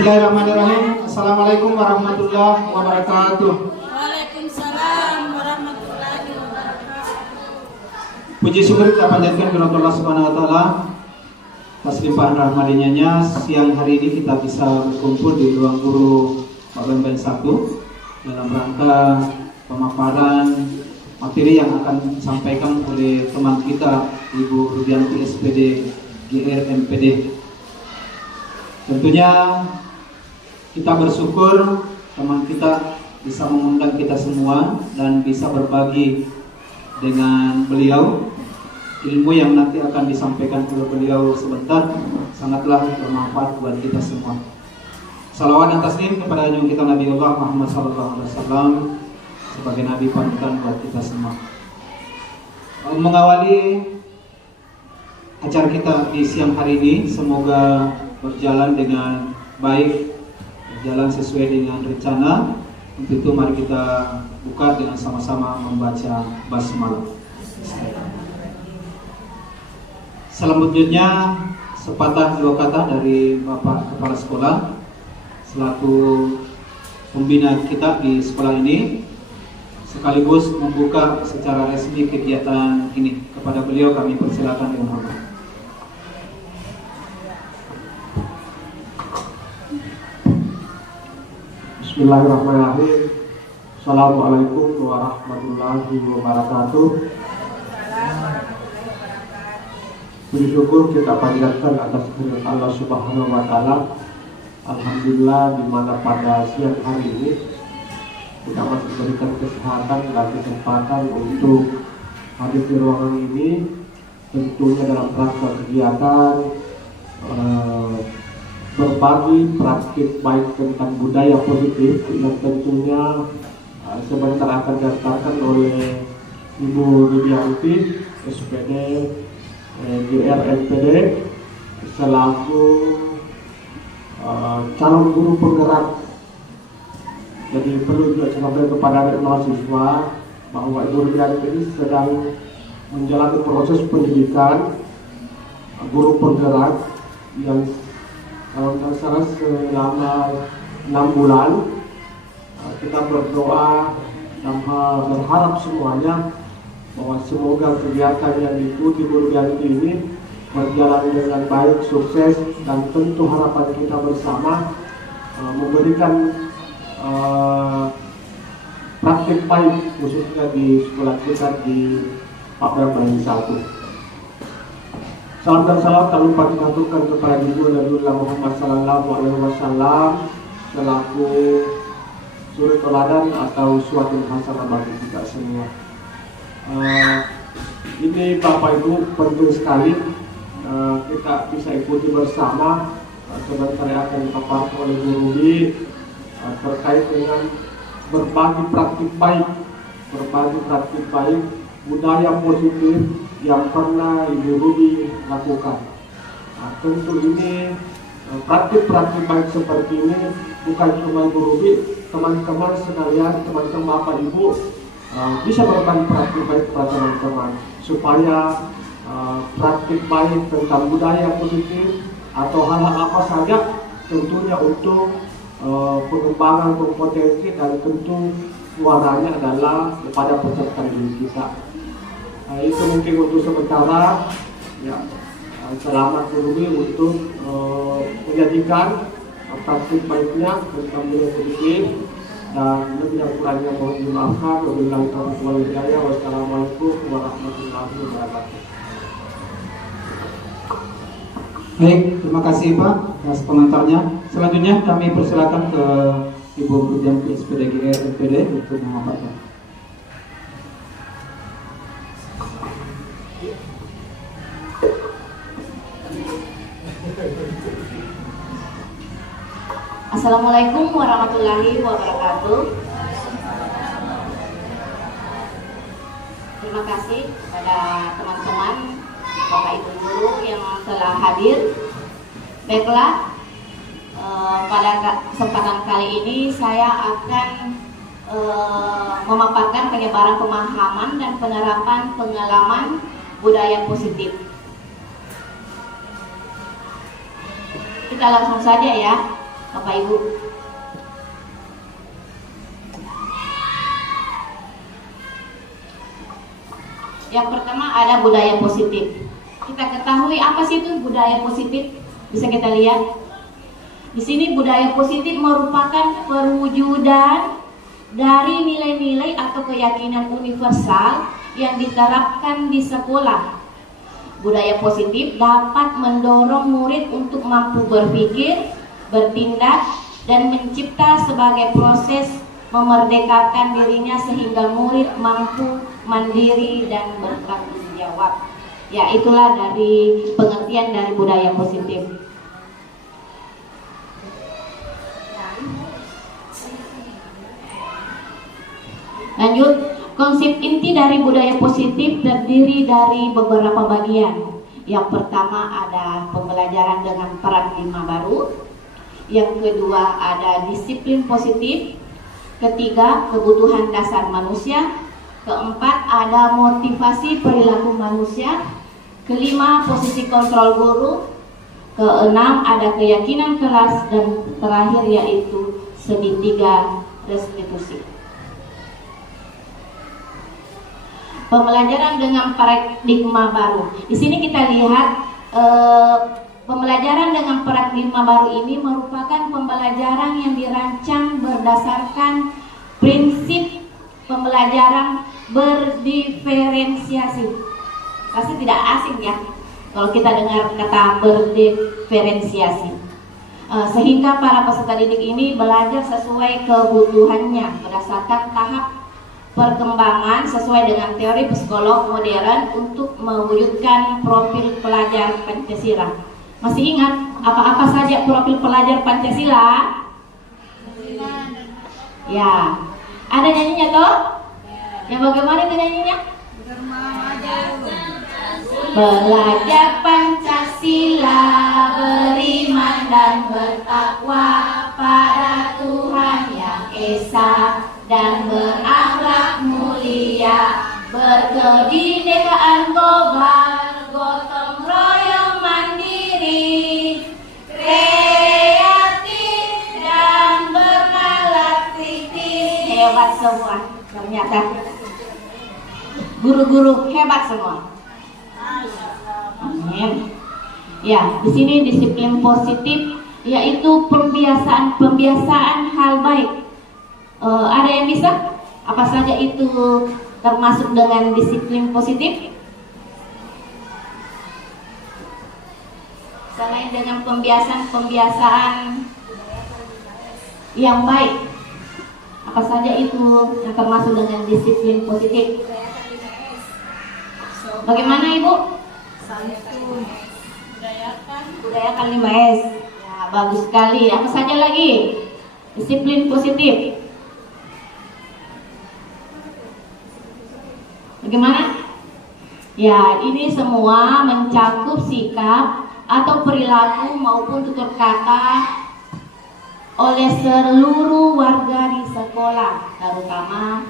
Bismillahirrahmanirrahim. Assalamualaikum warahmatullahi wabarakatuh. Waalaikumsalam warahmatullahi wabarakatuh. Puji syukur kita panjatkan kepada Allah Subhanahu wa taala atas limpahan rahmatinya. Siang hari ini kita bisa berkumpul di ruang guru Pak Bambang 1 dalam rangka pemaparan materi yang akan disampaikan oleh teman kita Ibu Rudianti SPD GR MPD. Tentunya kita bersyukur teman kita bisa mengundang kita semua dan bisa berbagi dengan beliau ilmu yang nanti akan disampaikan oleh beliau sebentar, sangatlah bermanfaat buat kita semua. Salawat dan taslim kepada junjungan kita Nabi Allah Muhammad SAW sebagai Nabi panutan buat kita semua. Mengawali acara kita di siang hari ini, semoga berjalan dengan baik, berjalan sesuai dengan rencana. Untuk itu mari kita buka dengan sama-sama membaca basmalah. Selanjutnya sepatah dua kata dari Bapak Kepala Sekolah selaku pembina kita di sekolah ini, sekaligus membuka secara resmi kegiatan ini. Kepada beliau kami persilakan dengan hormat. Bismillahirrahmanirrahim. Assalamualaikum warahmatullahi wabarakatuh. Puji syukur kita panjatkan atas kehadirat Allah Subhanahu wa taala. Alhamdulillah, di mana pada siang hari ini kita masih diberikan kesehatan dan kesempatan untuk hadir di ruangan ini, tentunya dalam rangka kegiatan berbagi praktik baik tentang budaya positif yang tentunya sebentar akan diantarkan oleh Ibu Rudianti SPD GR MPD selaku calon guru penggerak. Jadi perlu juga sampaikan kepada adik mahasiswa bahwa Ibu Rudianti ini sedang menjalani proses pendidikan guru penggerak yang kalau tidak salah selama 6 bulan. Kita berdoa dan berharap semuanya bahwa semoga kegiatan yang diikuti Ibu Rudianti ini berjalan dengan baik, sukses, dan tentu harapan kita bersama memberikan praktik baik khususnya di sekolah kita di Pak Bambang 1. Salam dan salam tak lupa kita aturkan kepada Ibu Nabiullah Muhammad Sallallahu Alaihi Wasallam selaku suri teladan atau suatu hasanah bagi kita semua. Ini Bapak Ibu penting sekali kita bisa ikuti bersama sebentar yang akan dipaparkan oleh Bu Rudi terkait dengan berbagi praktik baik, budaya positif yang pernah Ibu Rudi lakukan. Tentu ini praktik-praktik baik seperti ini bukan cuma Ibu Rudi, teman-teman sekalian, teman-teman Bapak Ibu bisa berbagi praktik baik kepada teman-teman supaya praktik baik tentang budaya positif atau hal-hal apa saja tentunya untuk pengembangan kompetensi dan tentu suaranya adalah kepada peserta didik kita. Itu mungkin untuk sementara ya. Selamat Rudi untuk menyajikan praktik baiknya tentang budaya positif, dan lebih yang kurangnya mohon dimaafkan. Wabillahi taufiq wal hidayah. Wassalamualaikum warahmatullahi wabarakatuh. Baik, terima kasih Pak atas komentarnya. Selanjutnya kami persilakan ke Ibu Rudianti SPD GR MPD untuk memaparkan. Assalamualaikum warahmatullahi wabarakatuh. Terima kasih kepada teman-teman Bapak Ibu guru yang telah hadir. Baiklah, pada kesempatan kali ini saya akan memaparkan penyebaran pemahaman dan penerapan pengalaman budaya positif. Kita langsung saja ya. Bapak Ibu. Yang pertama ada budaya positif. Kita ketahui apa sih itu budaya positif? Bisa kita lihat. Di sini budaya positif merupakan perwujudan dari nilai-nilai atau keyakinan universal yang diterapkan di sekolah. Budaya positif dapat mendorong murid untuk mampu berpikir, bertindak, dan mencipta sebagai proses memerdekakan dirinya sehingga murid mampu mandiri dan bertanggung jawab. Ya, itulah dari pengertian dari budaya positif. Lanjut, konsep inti dari budaya positif terdiri dari beberapa bagian. Yang pertama ada pembelajaran dengan paradigma baru. Yang kedua ada disiplin positif. Ketiga, kebutuhan dasar manusia. Keempat, ada motivasi perilaku manusia. Kelima, posisi kontrol guru. Keenam, ada keyakinan kelas. Dan terakhir yaitu segitiga restitusi. Pembelajaran dengan paradigma baru. Di sini kita lihat pembelajaran dengan paradigma baru ini merupakan pembelajaran yang dirancang berdasarkan prinsip pembelajaran berdiferensiasi. Pasti tidak asing ya kalau kita dengar kata berdiferensiasi. Sehingga para peserta didik ini belajar sesuai kebutuhannya berdasarkan tahap perkembangan sesuai dengan teori psikolog modern untuk mewujudkan profil pelajar Pancasila. Masih ingat apa-apa saja profil pelajar Pancasila? Ya, ada nyanyinya toh? Yang bagaimana itu nyanyinya? Belajar Pancasila, beriman dan bertakwa pada Tuhan Yang Esa dan berakhlak mulia, berkebinekaan global, gotong royong mandiri, kreatif dan bernalar kritis. Hebat semua, ternyata guru-guru hebat semua. Amin. Ya, di sini disiplin positif yaitu pembiasaan hal baik. Ada yang bisa? Apa saja itu termasuk dengan disiplin positif? Selain dengan pembiasaan yang baik, apa saja itu yang termasuk dengan disiplin positif? Bagaimana Ibu? Budayakan 5S. Ya, bagus sekali. Apa saja lagi? Disiplin positif. Bagaimana? Ya, ini semua mencakup sikap atau perilaku maupun tutur kata oleh seluruh warga di sekolah, terutama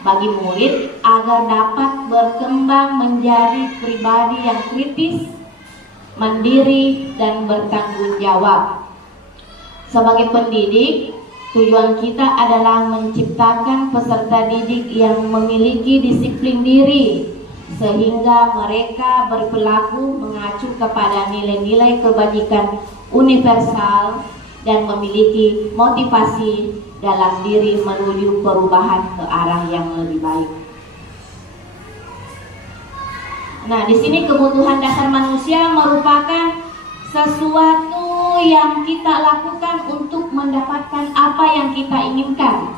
bagi murid agar dapat berkembang menjadi pribadi yang kritis, mandiri, dan bertanggung jawab. Sebagai pendidik, tujuan kita adalah menciptakan peserta didik yang memiliki disiplin diri sehingga mereka berperilaku mengacu kepada nilai-nilai kebajikan universal dan memiliki motivasi dalam diri menuju perubahan ke arah yang lebih baik. Nah, di sini kebutuhan dasar manusia merupakan sesuatu yang kita lakukan untuk mendapatkan apa yang kita inginkan.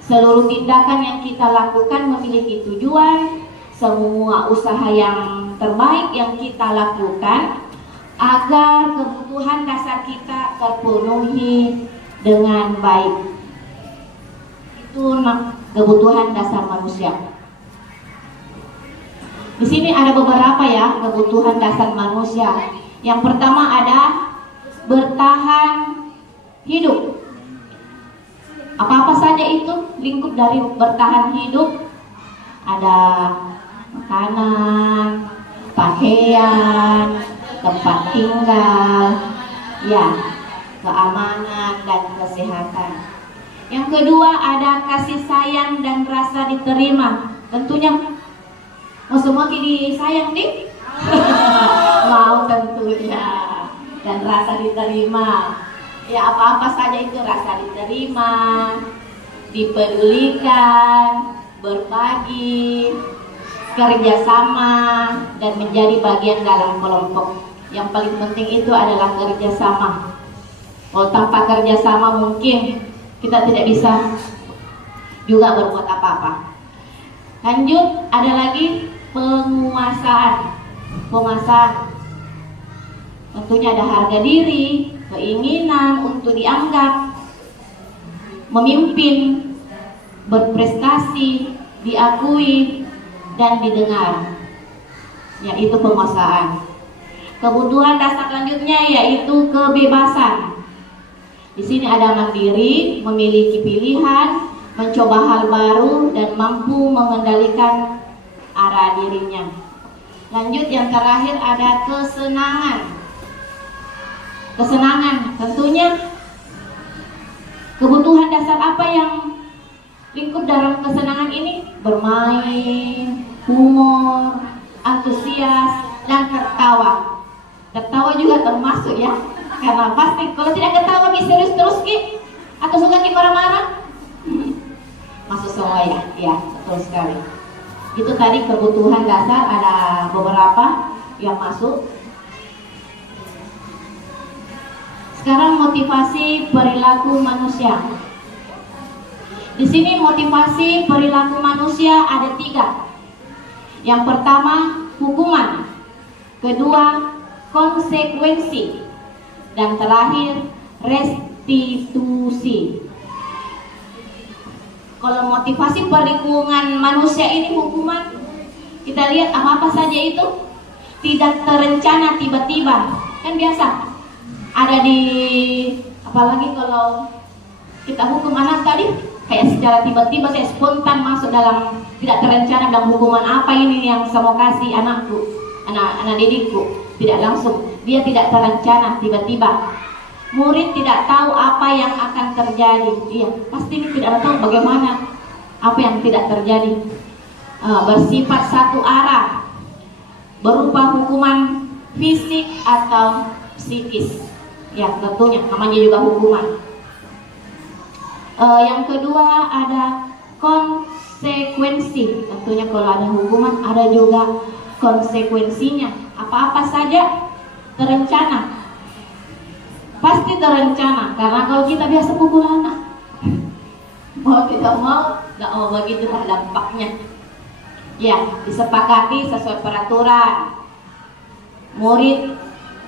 Seluruh tindakan yang kita lakukan memiliki tujuan. Semua usaha yang terbaik yang kita lakukan agar kebutuhan dasar kita terpenuhi dengan baik. Itu kebutuhan dasar manusia. Di sini ada beberapa ya kebutuhan dasar manusia. Yang pertama ada bertahan hidup. Apa-apa saja itu lingkup dari bertahan hidup. Ada makanan, pakaian, tempat tinggal. Ya, keamanan, dan kesehatan. Yang kedua ada kasih sayang dan rasa diterima. Tentunya mau semua disayang nih? Mau tentunya. Dan rasa diterima. Ya apa-apa saja itu rasa diterima, dipedulikan, berbagi, kerjasama, dan menjadi bagian dalam kelompok. Yang paling penting itu adalah kerjasama. Kalau tanpa kerjasama mungkin kita tidak bisa juga berbuat apa-apa. Lanjut, ada lagi penguasaan. Penguasaan tentunya ada harga diri, keinginan untuk dianggap, memimpin, berprestasi, diakui, dan didengar, yaitu penguasaan. Kebutuhan dasar selanjutnya yaitu kebebasan. Di sini ada mandiri, memiliki pilihan, mencoba hal baru, dan mampu mengendalikan arah dirinya. Lanjut, yang terakhir ada kesenangan. Kesenangan tentunya kebutuhan dasar apa yang lingkup dalam kesenangan ini? Bermain, humor, antusias, dan tertawa. Tertawa juga termasuk ya, karena pasti kalau tidak ketawa serius terus ki, atau suka ki marah-marah, masuk semua ya, ya betul sekali. Itu tadi kebutuhan dasar, ada beberapa yang masuk. Sekarang motivasi perilaku manusia. Di sini motivasi perilaku manusia ada 3. Yang pertama hukuman, kedua konsekuensi, dan terakhir restitusi. Kalau motivasi perilaku manusia ini hukuman, kita lihat apa-apa saja itu tidak terencana, tiba-tiba. Kan biasa ada di, apalagi kalau kita hukum anak tadi kayak secara tiba-tiba, kayak spontan masuk dalam, tidak terencana, dalam hukuman apa ini yang saya mau kasih anakku, anak didikku. Tidak langsung, dia tidak terencana, tiba-tiba. Murid tidak tahu apa yang akan terjadi. Iya, pasti tidak tahu bagaimana apa yang tidak terjadi. Bersifat satu arah, berupa hukuman fisik atau psikis. Ya, tentunya namanya juga hukuman. Yang kedua ada konsekuensi. Tentunya kalau ada hukuman ada juga konsekuensinya. Apa-apa saja terencana, pasti terencana. Karena kalau kita biasa pukul anak, mau tidak mau, nggak mau, begitulah dampaknya. Ya, disepakati sesuai peraturan. Murid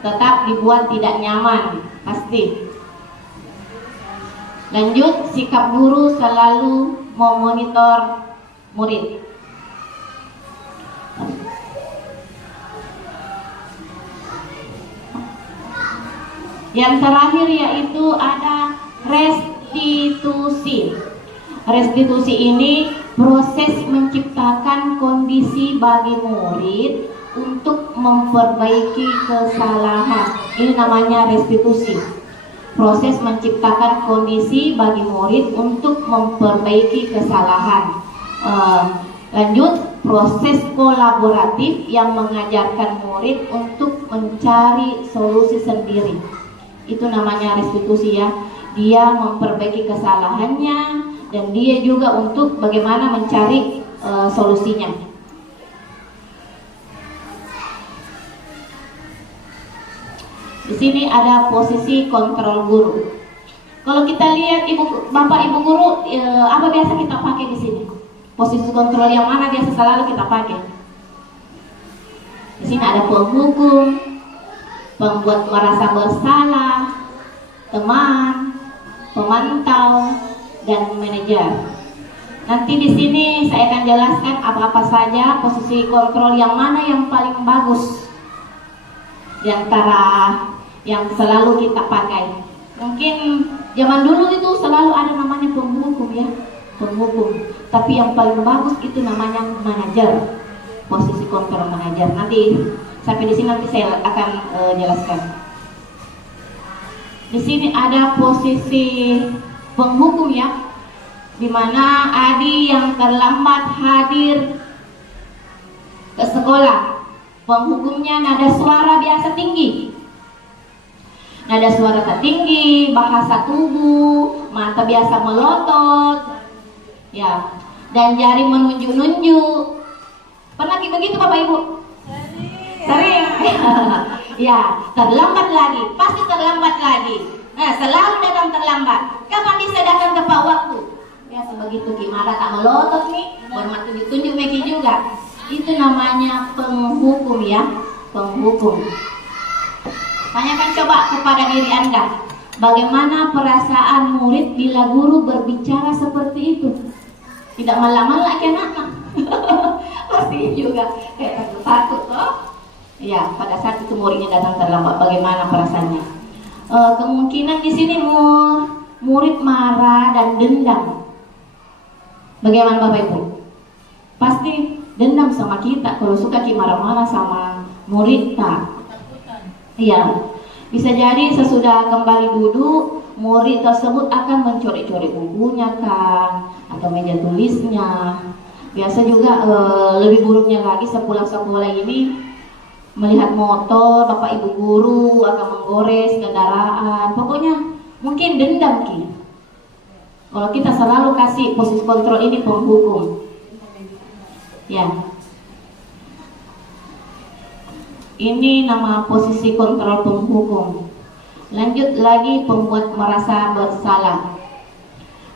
tetap dibuat tidak nyaman, pasti. Lanjut, sikap guru selalu memonitor murid. Yang terakhir yaitu ada restitusi. Restitusi ini proses menciptakan kondisi bagi murid untuk memperbaiki kesalahan. Ini namanya restitusi. Proses menciptakan kondisi bagi murid untuk memperbaiki kesalahan. Lanjut, proses kolaboratif yang mengajarkan murid untuk mencari solusi sendiri. Itu namanya restitusi ya. Dia memperbaiki kesalahannya dan dia juga untuk bagaimana mencari solusinya. Di sini ada posisi kontrol guru. Kalau kita lihat bapak ibu guru, apa biasa kita pakai di sini? Posisi kontrol yang mana biasa selalu kita pakai? Di sini ada penghukum, pembuat merasa bersalah, teman, pemantau, dan manajer. Nanti di sini saya akan jelaskan apa-apa saja posisi kontrol yang mana yang paling bagus di antara yang selalu kita pakai. Mungkin zaman dulu itu selalu ada namanya penghukum ya, penghukum. Tapi yang paling bagus itu namanya manajer, posisi kontrol manajer. Nanti sampai di sini nanti saya akan jelaskan. Di sini ada posisi penghukum ya, di mana Adi yang terlambat hadir ke sekolah. Penghukumnya nada suara biasa tinggi. Nada suara tak tinggi, bahasa tubuh, mata biasa melotot, ya, dan jari menunjuk-nunjuk. Pernah begitu Bapak Ibu? Sering. Ya, terlambat lagi, pasti terlambat lagi. Nah, selalu datang terlambat. Kapan bisa datang tepat waktu? Biasa begitu, gimana tak melotot nih, hormat tunjuk-tunjuk Meki juga. Itu namanya penghukum ya, penghukum. Tanyakan coba kepada diri Anda, bagaimana perasaan murid bila guru berbicara seperti itu? Tidak malah-malah kayak anak. Pasti juga kayak takut-takut toh. Ya, pada saat itu muridnya datang terlambat, bagaimana perasaannya? Kemungkinan di sini murid marah dan dendam. Bagaimana Bapak Ibu? Pasti dendam sama kita kalau suka marah-marah sama murid tak? Iya. Bisa jadi sesudah kembali duduk, murid tersebut akan mencoret-coret bukunya kan, atau meja tulisnya. Biasa juga lebih buruknya lagi sepulang sekolah ini melihat motor bapak ibu guru akan menggores kendaraan. Pokoknya mungkin dendam Ki. Kalau kita selalu kasih posisi kontrol ini penghukum. Ya. Ini nama posisi kontrol penghukum. Lanjut lagi, pembuat merasa bersalah.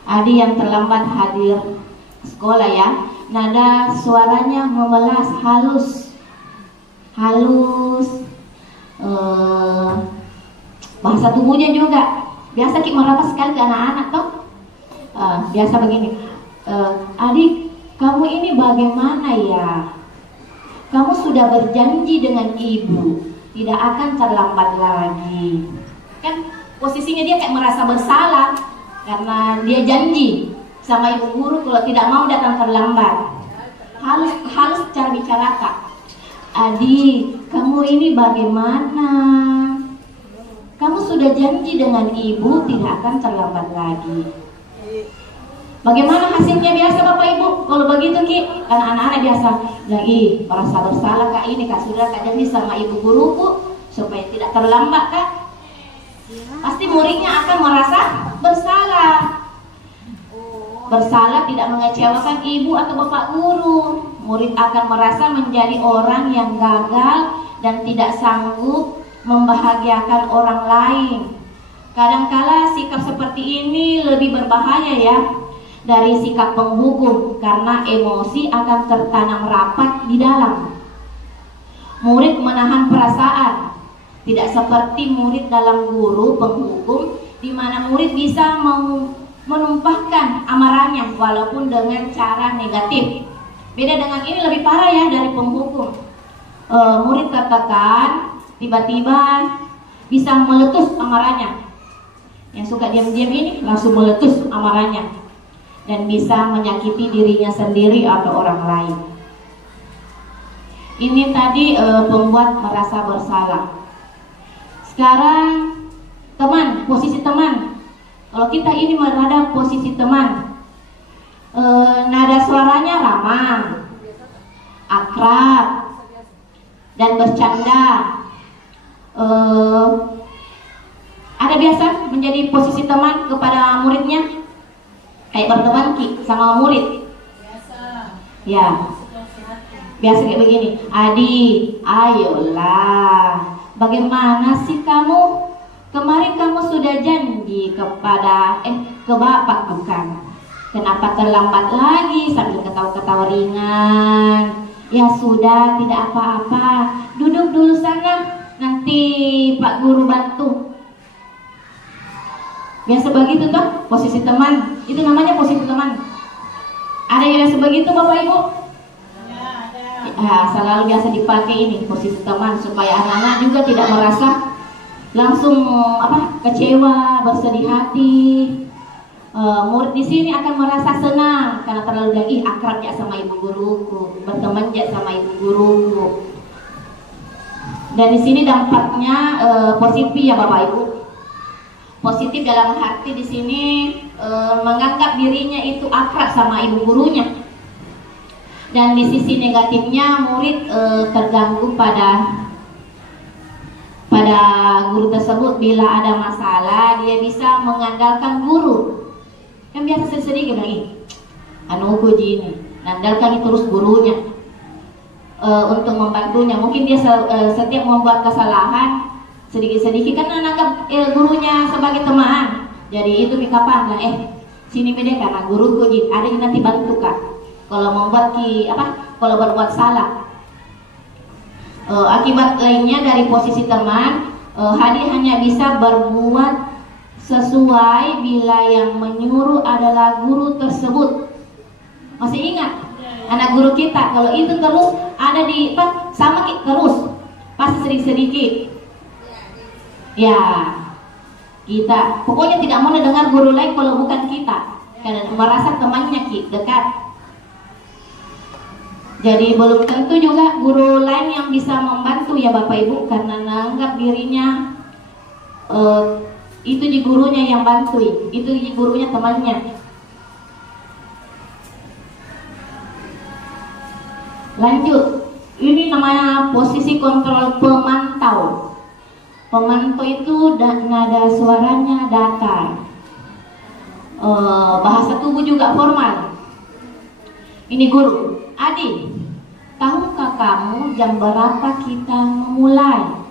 Adi yang terlambat hadir sekolah ya. Nada suaranya memelas, halus, bahasa tubuhnya juga biasa kita merapas sekali ke anak-anak toh. Biasa begini, adik kamu ini bagaimana ya, kamu sudah berjanji dengan ibu tidak akan terlambat lagi. Kan posisinya dia kayak merasa bersalah karena dia janji sama ibu guru kalau tidak mau datang terlambat. Halus cara bicara Kak. Adik, kamu ini bagaimana? Kamu sudah janji dengan ibu tidak akan terlambat lagi. Bagaimana hasilnya biasa Bapak Ibu? Kalau begitu Ki, kan anak-anak biasa lagi merasa bersalah Kak ini Kak sudah Kak janji sama ibu guruku supaya tidak terlambat Kak. Pasti muridnya akan merasa bersalah. Bersalah tidak mengecewakan ibu atau bapak guru. Murid akan merasa menjadi orang yang gagal dan tidak sanggup membahagiakan orang lain. Kadangkala sikap seperti ini lebih berbahaya ya dari sikap penghukum karena emosi akan tertanam rapat di dalam. Murid menahan perasaan, tidak seperti murid dalam guru penghukum di mana murid bisa menumpahkan amarahnya walaupun dengan cara negatif. Beda dengan ini lebih parah ya dari penghukum. Murid katakan tiba-tiba bisa meletus amarahnya. Yang suka diam-diam ini langsung meletus amarahnya dan bisa menyakiti dirinya sendiri atau orang lain. Ini tadi pembuat merasa bersalah. Sekarang teman, posisi teman. Kalau kita ini berada posisi teman, nada suaranya ramah, akrab, dan bercanda. Ada biasa menjadi posisi teman kepada muridnya, kayak berteman sama murid. Ya, biasa kayak begini. Adi, ayolah, bagaimana sih kamu? Kemarin kamu sudah janji kepada ke bapak bukan? Kenapa terlambat lagi? Sambil ketawa-ketawa ringan. Ya sudah, tidak apa-apa. Duduk dulu sana, nanti Pak Guru bantu. Biasa begitu toh, posisi teman. Itu namanya posisi teman. Ada yang biasa begitu Bapak Ibu? Ya, selalu biasa dipakai ini posisi teman supaya anak-anak juga tidak merasa langsung kecewa, bersedih hati. Murid di sini akan merasa senang karena terlalu lagi akrab ya sama ibu guruku, berteman ya sama ibu guruku. Dan di sini dampaknya positif ya Bapak Ibu. Positif dalam arti di sini menganggap dirinya itu akrab sama ibu gurunya. Dan di sisi negatifnya murid terganggu pada guru tersebut. Bila ada masalah dia bisa mengandalkan guru. Kan biasa sedih-sedih bilang ini, anu uji ini, andalkan terus gurunya untuk membantunya. Mungkin dia setiap membuat kesalahan sedikit-sedikit kan menganggap gurunya sebagai teman. Jadi itu kapan lah sini beda karena guru uji ada yang nanti bantu kak. Kalau membuat kalau berbuat salah. Akibat lainnya dari posisi teman, Hadi hanya bisa berbuat sesuai bila yang menyuruh adalah guru tersebut. Masih ingat? Anak guru kita, kalau itu terus ada di sama terus, pasti sedikit-sedikit. Ya, kita pokoknya tidak mau dengar guru lain kalau bukan kita, karena merasa temannya dekat. Jadi belum tentu juga guru lain yang bisa membantu ya Bapak Ibu, karena menganggap dirinya itu di gurunya yang bantu, itu di gurunya temannya. Lanjut, ini namanya posisi kontrol pemantau. Pemantau itu nada suaranya datar, bahasa tubuh juga formal. Ini guru, Adi, tahukah kamu jam berapa kita memulai?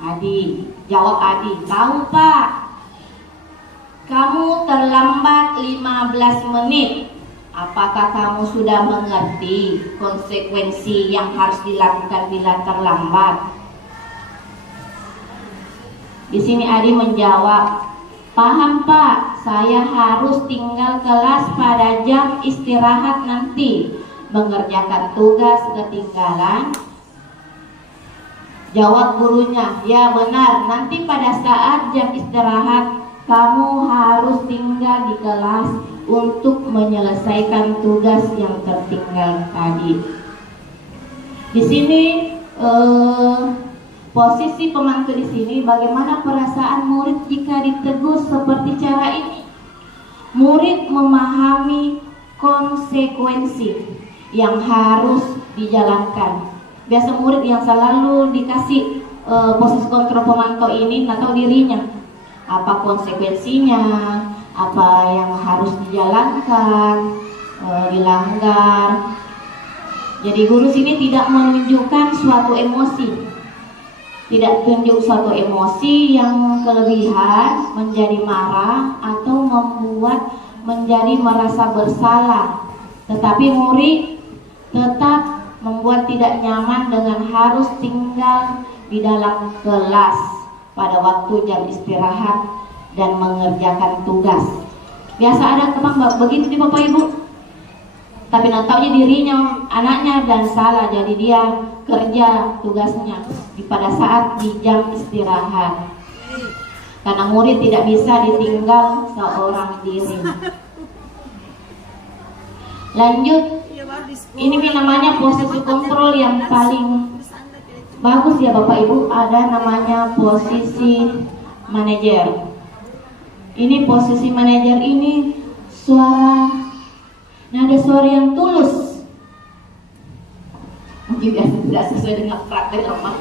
Adi, jawab Adi, tahu Pak. Kamu terlambat 15 menit. Apakah kamu sudah mengerti konsekuensi yang harus dilakukan bila terlambat? Di sini Adi menjawab, paham Pak, saya harus tinggal kelas pada jam istirahat nanti, mengerjakan tugas ketinggalan. Jawab gurunya, ya benar, nanti pada saat jam istirahat kamu harus tinggal di kelas untuk menyelesaikan tugas yang tertinggal tadi. Di sini posisi pemantau di sini, bagaimana perasaan murid jika ditegur seperti cara ini? Murid memahami konsekuensi yang harus dijalankan. Biasa murid yang selalu dikasih posisi kontrol pemantau ini nggak tahu dirinya, apa konsekuensinya, apa yang harus dijalankan, dilanggar. Jadi guru sini tidak menunjukkan suatu emosi, tidak tunjuk suatu emosi yang kelebihan menjadi marah atau membuat menjadi merasa bersalah, tetapi murid tetap membuat tidak nyaman dengan harus tinggal di dalam kelas pada waktu jam istirahat dan mengerjakan tugas. Biasa ada kemang begitu di Bapak Ibu, tapi nampaknya dirinya anaknya dan salah, jadi dia kerja tugasnya pada saat di jam istirahat, karena murid tidak bisa ditinggal seorang diri. Lanjut, ini namanya posisi kontrol yang paling bagus ya Bapak Ibu, ada namanya posisi manajer. Ini posisi manajer ini nada suara yang tulus. Mungkin tidak sesuai dengan praktek rumah.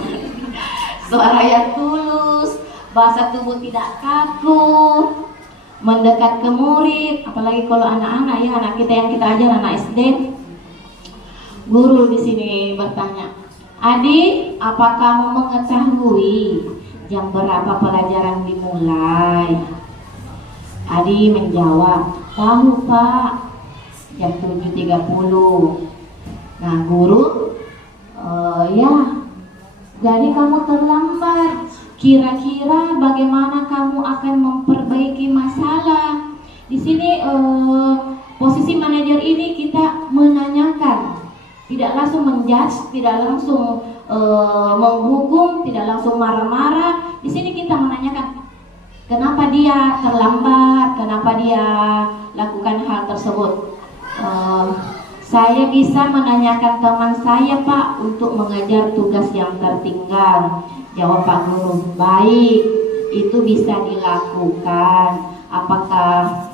Suara yang tulus, bahasa tubuh tidak kaku, mendekat ke murid, apalagi kalau anak-anak ya, anak kita yang kita ajar anak SD. Guru di sini bertanya, Adi, apa kamu mengetahui jam berapa pelajaran dimulai? Adi menjawab, tahu Pak, jam 7.30. Nah guru, ya, jadi kamu terlambat. Kira-kira bagaimana kamu akan memperbaiki masalah? Di sini posisi manajer ini kita menanyakan, tidak langsung menjudge, tidak langsung menghukum, tidak langsung marah-marah. Di sini kita menanyakan, kenapa dia terlambat, kenapa dia lakukan hal tersebut. Saya bisa menanyakan teman saya Pak untuk mengajar tugas yang tertinggal. Jawab Pak Guru, baik. itu bisa dilakukan. Apakah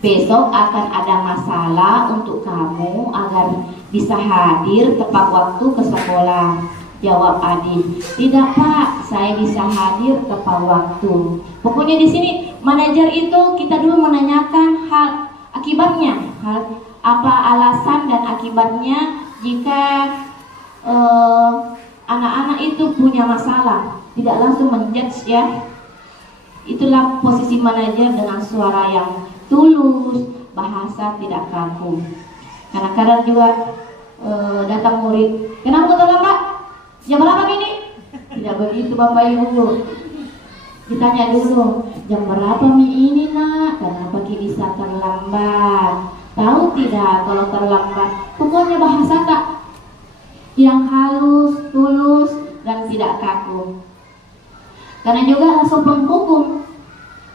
besok akan ada masalah untuk kamu agar bisa hadir tepat waktu ke sekolah? Jawab Adi, tidak Pak, saya bisa hadir tepat waktu. Pokoknya di sini manajer itu kita dulu menanyakan hal akibatnya, apa alasan dan akibatnya jika anak-anak itu punya masalah. Tidak langsung menjudge ya. Itulah posisi manajer dengan suara yang tulus, bahasa tidak kaku. Kadang-kadang juga datang murid, kenapa terlambat? Jam berapa ini? Tidak begitu Bapak Ibu. Ditanya dulu, jam berapa ini nak? Kenapa Ki bisa terlambat? Tahu tidak kalau terlambat? Pokoknya bahasa tak yang halus, tulus, dan tidak kaku. Karena juga langsung penghukum,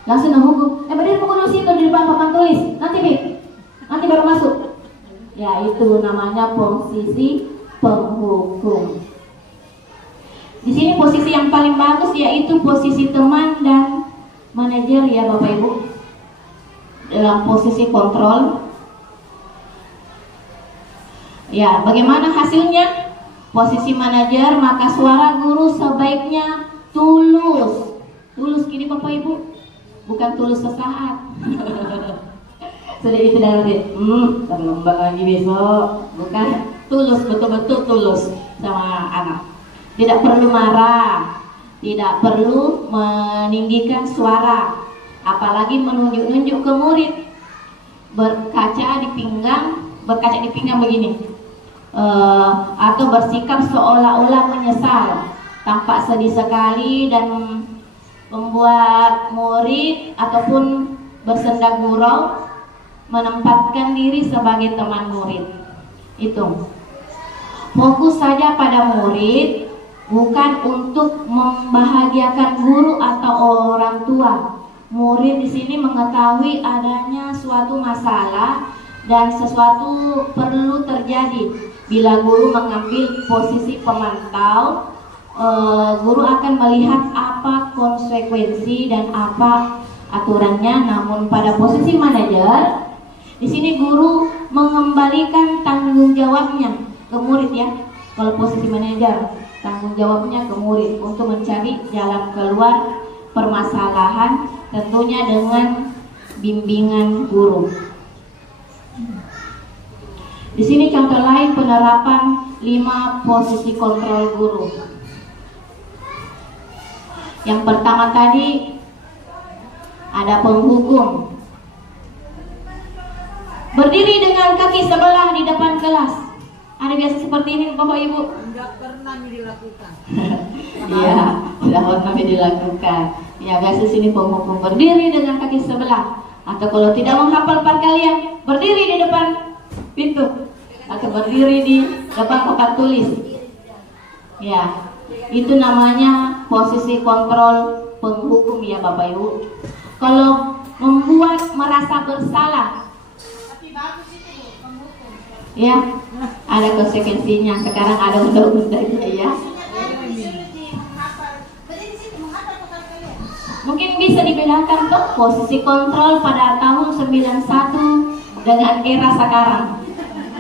langsung menghukum. Berdiri pukul situ di depan papan tulis. Nanti baru masuk. Ya itu namanya posisi penghukum. Di sini posisi yang paling bagus yaitu posisi teman dan manajer ya Bapak Ibu. Dalam posisi kontrol. Ya, bagaimana hasilnya? Posisi manajer, maka suara guru sebaiknya tulus. Tulus gini Bapak Ibu. Bukan tulus sesaat. Sudah itu dari terlambat lagi besok. Bukan tulus, betul-betul tulus sama anak. Tidak perlu marah, tidak perlu meninggikan suara, apalagi menunjuk-nunjuk ke murid. Berkaca di pinggang begini, atau bersikap seolah-olah menyesal, tampak sedih sekali dan membuat murid ataupun bersenda gurau menempatkan diri sebagai teman murid. Itu fokus saja pada murid, bukan untuk membahagiakan guru atau orang tua. Murid di sini mengetahui adanya suatu masalah dan sesuatu perlu terjadi. Bila guru mengambil posisi pemantau, guru akan melihat apa konsekuensi dan apa aturannya. Namun pada posisi manajer, di sini guru mengembalikan tanggung jawabnya ke murid ya. Kalau posisi manajer, tanggung jawabnya ke murid untuk mencari jalan keluar permasalahan, tentunya dengan bimbingan guru. Di sini contoh lain penerapan 5 posisi kontrol guru. Yang pertama tadi ada penghukum. Berdiri dengan kaki sebelah di depan kelas. Ada biasa seperti ini Bapak Ibu? Tidak pernah dilakukan. Iya, tidak pernah dilakukan. Ya, biasa sini penghukum berdiri dengan kaki sebelah. Atau kalau tidak menghafal perkalian, berdiri di depan pintu atau berdiri di depan papan tulis. Ya, itu namanya posisi kontrol penghukum ya Bapak Ibu. Kalau membuat merasa bersalah, ya ada konsekuensinya. Sekarang ada undang-undangnya ya. Mungkin bisa dibedakan tuh posisi kontrol pada tahun 91 dengan era sekarang.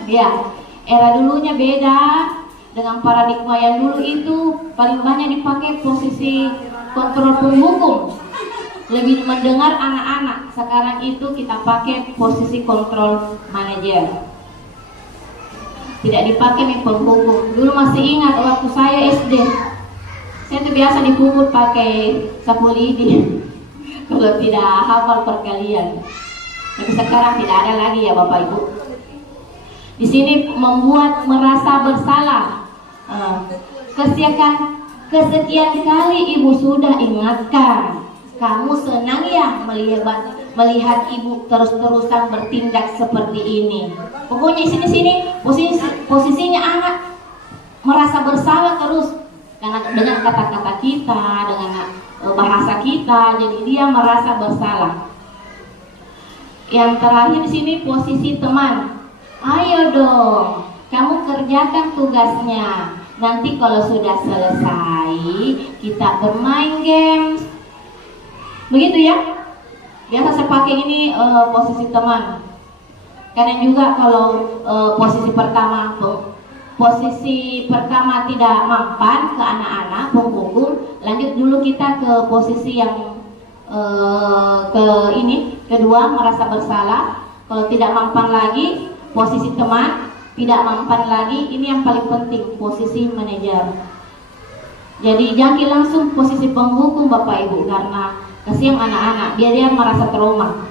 Ya, era dulunya beda dengan paradigma yang dulu itu paling banyak dipakai posisi kontrol penghukum. Lebih mendengar anak-anak. Sekarang itu kita pakai posisi kontrol manajer. Tidak dipakai penghukum. Dulu masih ingat waktu saya SD. Saya tuh biasa dipukul pakai sapu lidi kalau tidak hafal perkalian. Tapi sekarang tidak ada lagi ya Bapak Ibu. Di sini membuat merasa bersalah. Kesekian kali Ibu sudah ingatkan. Kamu senang ya melihat Ibu terus-terusan bertindak seperti ini. Pokoknya sini posisinya anak merasa bersalah terus. Karena dengan kata-kata kita, dengan bahasa kita, jadi dia merasa bersalah. Yang terakhir di sini posisi teman. Ayo dong, kamu kerjakan tugasnya. Nanti kalau sudah selesai, kita bermain games. Begitu ya. Biasa saya pakai ini posisi teman. Karena juga kalau posisi pertama tidak mampan ke anak-anak penghukum, lanjut dulu kita ke posisi yang kedua, merasa bersalah. Kalau tidak mampan lagi, posisi teman. Tidak mampan lagi, ini yang paling penting, posisi manajer. Jadi jangan langsung posisi penghukum Bapak Ibu, karena kasihan anak-anak, biar dia merasa trauma.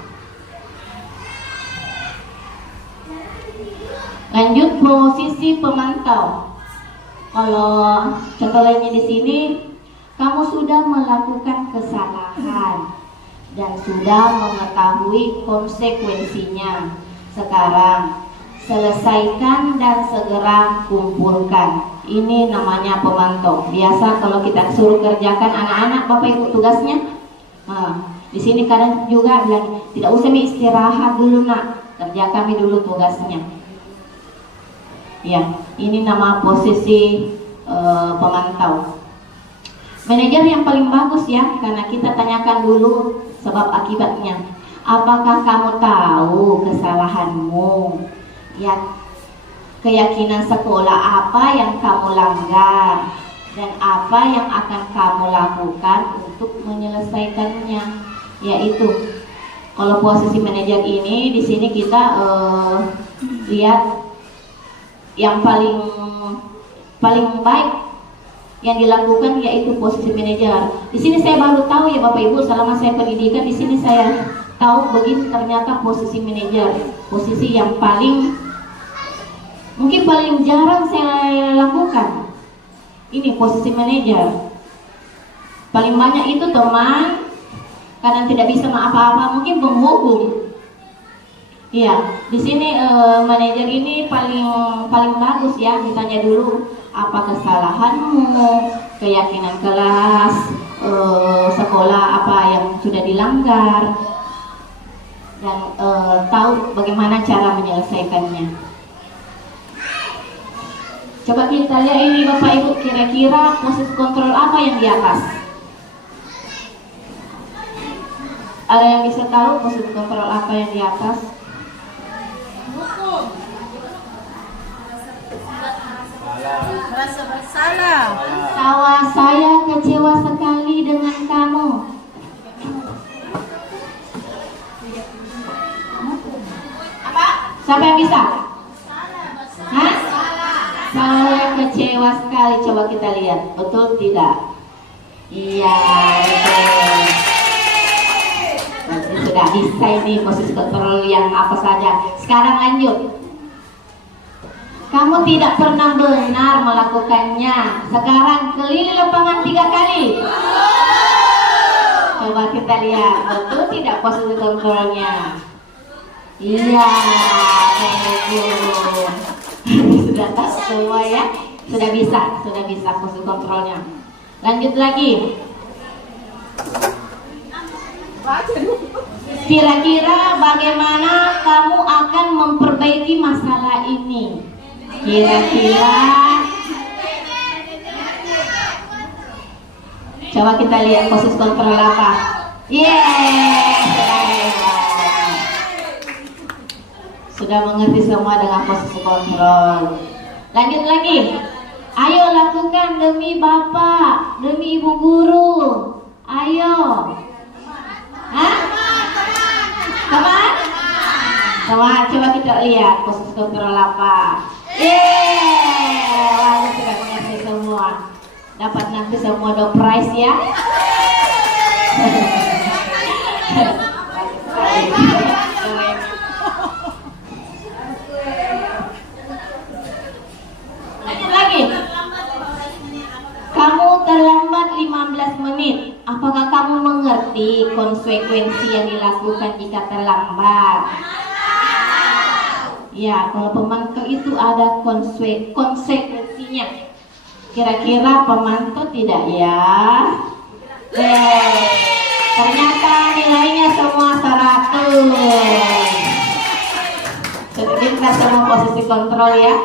Lanjut posisi pemantau. Kalau contoh lainnya di sini, kamu sudah melakukan kesalahan dan sudah mengetahui konsekuensinya. Sekarang selesaikan dan segera kumpulkan. Ini namanya pemantau. Biasa kalau kita suruh kerjakan anak-anak Bapak Ibu tugasnya, di sini kadang juga bilang tidak usah istirahat dulu nak, kerja kami dulu tugasnya. Ya, ini nama posisi pemantau. Manajer yang paling bagus ya, karena kita tanyakan dulu sebab akibatnya. Apakah kamu tahu kesalahanmu? Ya, keyakinan sekolah apa yang kamu langgar dan apa yang akan kamu lakukan untuk menyelesaikannya. Yaitu, kalau posisi manajer ini di sini kita lihat yang paling baik yang dilakukan yaitu posisi manajer. Di sini saya baru tahu ya Bapak Ibu, selama saya pendidikan di sini saya tahu begini ternyata posisi manajer, posisi yang mungkin paling jarang saya lakukan. Ini posisi manajer. Paling banyak itu teman, kadang tidak bisa apa-apa, mungkin penghukum. Iya, di sini manajer ini paling bagus ya, ditanya dulu apa kesalahanmu, keyakinan kelas, sekolah apa yang sudah dilanggar, dan tahu bagaimana cara menyelesaikannya. Coba kita lihat ini Bapak Ibu, kira-kira posisi kontrol apa yang di atas? Ada yang bisa tahu posisi kontrol apa yang di atas? Merasa bersalah. Saya kecewa sekali dengan kamu. Apa? Siapa yang bisa? Hah? Saya kecewa sekali. Coba kita lihat, betul tidak? Iya, betul. Berarti sudah bisa ini posisi kontrol yang apa saja. Sekarang lanjut. Kamu tidak pernah benar melakukannya. Sekarang keliling lapangan 3 kali. Coba kita lihat, betul tidak posisi kontrolnya? Iya, betul. Sudah tahu semua ya? Sudah bisa posisi kontrolnya. Lanjut lagi. Kira-kira bagaimana kamu akan memperbaiki masalah ini? Kira-kira, coba kita lihat posisi kontrol apa? Sudah mengerti semua dengan posisi kontrol. Lanjut lagi. Ayo lakukan demi Bapak, demi Ibu Guru. Ayo. Hah? Teman? Coba kita lihat posisi kontrol apa. Wah, sudah mengerti semua. Dapat nanti semua door prize ya. Lanjut lagi. Kamu terlambat 15 menit. Apakah kamu mengerti konsekuensi yang dilakukan jika terlambat? Ya, kalau pemantau itu ada konsekuensinya. Kira-kira pemantau tidak ya? Ternyata nilainya semua 100. Kita semua posisi kontrol ya.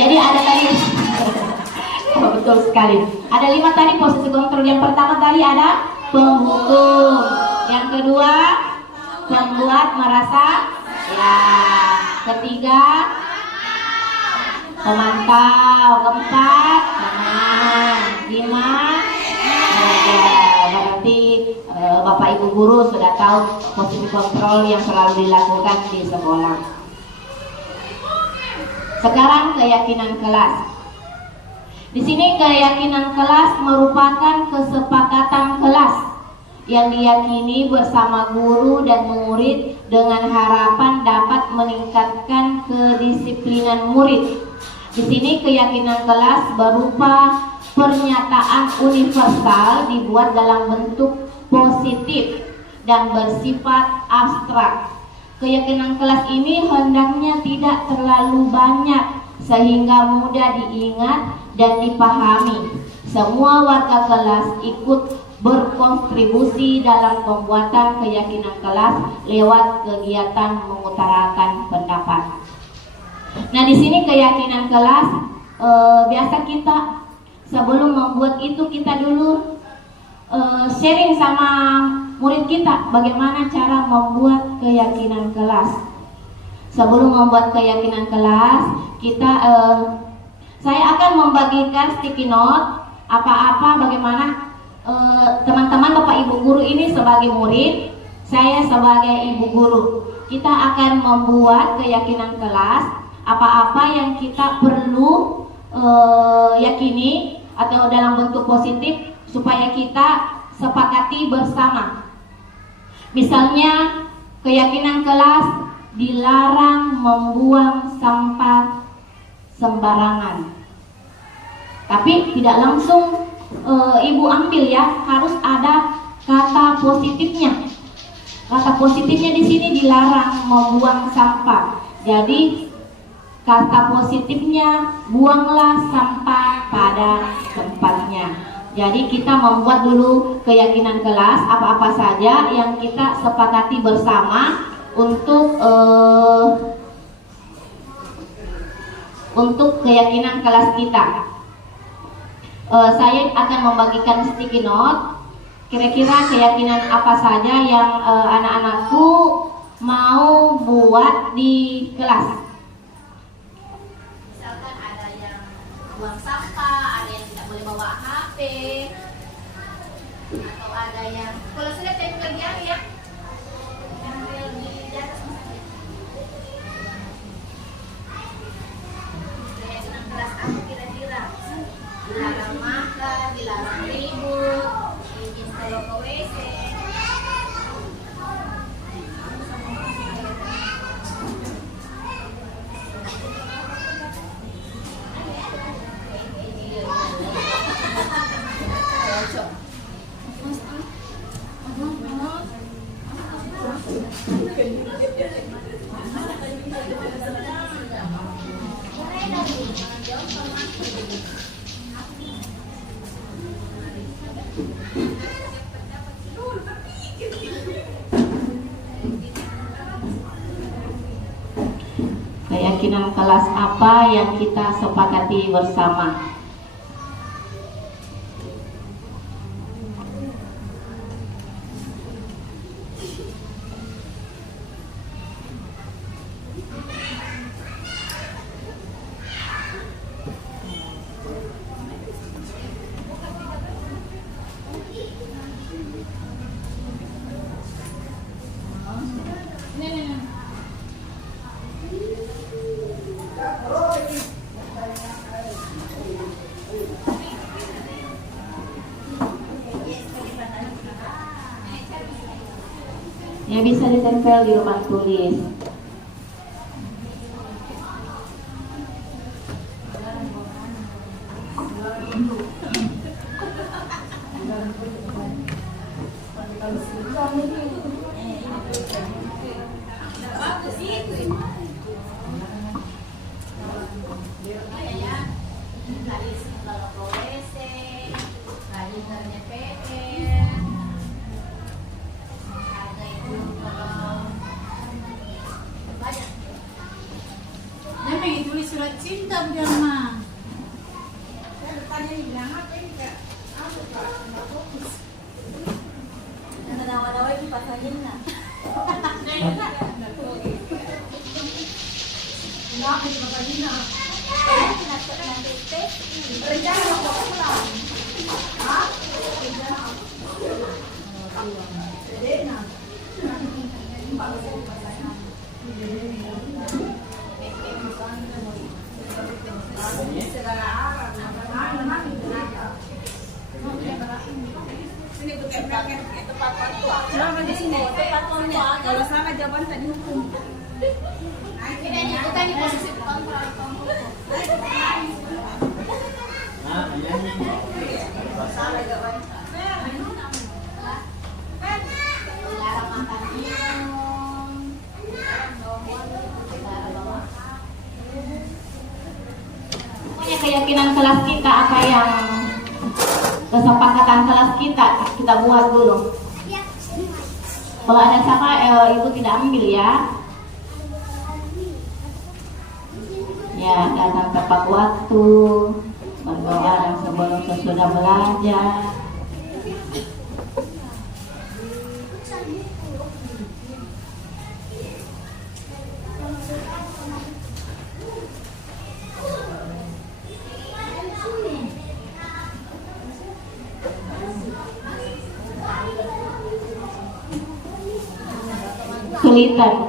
Jadi ada tadi betul sekali. Ada 5 tadi posisi kontrol. Yang pertama tadi ada penghukum. Yang kedua, membuat merasa ya. Ketiga, pemantau. Keempat, teman. Lima, berarti Bapak Ibu guru sudah tahu posisi kontrol yang selalu dilakukan di sekolah. Sekarang keyakinan kelas. Di sini keyakinan kelas merupakan kesepakatan kelas yang diyakini bersama guru dan murid dengan harapan dapat meningkatkan kedisiplinan murid. Di sini keyakinan kelas berupa pernyataan universal dibuat dalam bentuk positif dan bersifat abstrak. Keyakinan kelas ini hendaknya tidak terlalu banyak sehingga mudah diingat dan dipahami. Semua warga kelas ikut berkontribusi dalam pembuatan keyakinan kelas lewat kegiatan mengutarakan pendapat. Nah, di sini keyakinan kelas biasa kita sebelum membuat itu kita dulu sharing sama murid kita bagaimana cara membuat keyakinan kelas. Sebelum membuat keyakinan kelas, saya akan membagikan sticky note apa-apa bagaimana teman-teman Bapak Ibu guru ini sebagai murid, saya sebagai ibu guru. Kita akan membuat keyakinan kelas, apa-apa yang kita perlu yakini atau dalam bentuk positif supaya kita sepakati bersama. Misalnya keyakinan kelas dilarang membuang sampah sembarangan. Tapi tidak langsung ibu ambil ya, harus ada kata positifnya. Kata positifnya di sini dilarang membuang sampah. Jadi kata positifnya buanglah sampah pada tempatnya. Jadi kita membuat dulu keyakinan kelas apa-apa saja yang kita sepakati bersama untuk keyakinan kelas kita. Saya akan membagikan sticky note. Kira-kira keyakinan apa saja yang anak-anakku mau buat di kelas. Misalkan ada yang buang sampah, ada yang tidak boleh bawa HP, atau ada yang kalau sudah tempel di ya, tempel di atas masjid. Keyakinan kelas apa kira-kira? Dilarang makan, dilarang ribut, izin kalau ke WC. Keyakinan kelas apa yang kita sepakati bersama. Ya, bisa ditempel di rumah tulis. Surat cinta bukan mah. Selama di sini tepat waktu. Kalau salah jawaban tadi hukum. Kita di posisi kontrol. Salah jawaban. Dilarang makan minum, pokoknya keyakinan kelas kita, apa yang kesepakatan kelas kita buat dulu. Kalau ada sama ibu tidak ambil ya. Ya, datang tepat waktu, berdoa dan sebelum sesudah belajar.